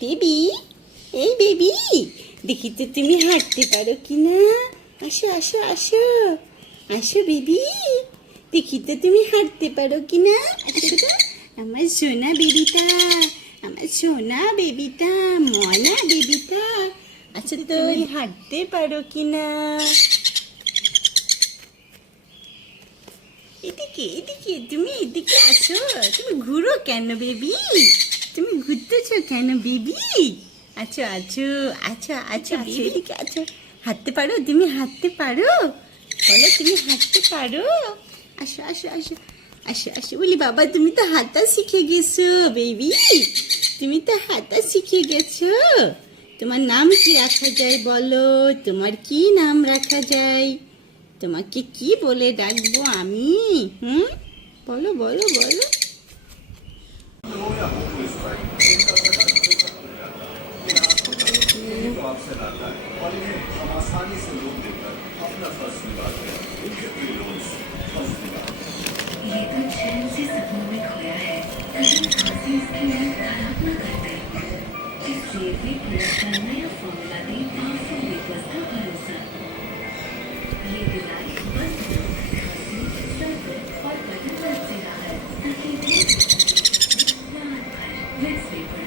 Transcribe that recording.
Baby, এই baby, দেখি তো তুমি হাঁটতে পারো কিনা। আসো আসো আসো আসো বেবি, দেখি তো তুমি হাঁটতে পারো কিনা। আসো তো, আমার সোনা বেবিটা, আমার সোনা বেবিটা, মনা বেবিটা। আচ্ছা তো তুমি হাঁটতে পারো কিনা। এদিকে এদিকে, তুমি এদিকে আসো। তুমি ঘুরো কেন বেবি, তুমি ঘুরতেছো কেন বেবি। আছো আছো আছো আছো আছো, এদিকে আছো। হাঁটতে পারো তুমি, হাঁটতে পারো, বলো তুমি হাঁটতে পারো। আসো আসো আসো আসো আসো। বলি বাবা, তুমি তো হাঁটা শিখে গেছো বেবি, তুমি তো হাঁটা শিখে গেছো। তোমার নাম কি রাখা যায় বলো, তোমার কি নাম রাখা যায়, তোমাকে কি বলে ডাকবো আমি। বলো বলো বলো। तो आपसे लाता है और इन्हें हम आसानी से लोन देकर अपना फर्ज निभाते हैं। उनके प्रिय लोन्स फर्ज निभाते हैं। ये तो चैन से सपनों में खोया है, कहीं खांसी इसकी नींद खराब न कर दे। इसलिए भी प्लस का नया फॉर्मूला दे पावरफुल वेपर्स का भरोसा। ये दिलाए बस खांसी, सर दर्द और बदन दर्द से राहत, ताकि रात भर लेट्स वेपर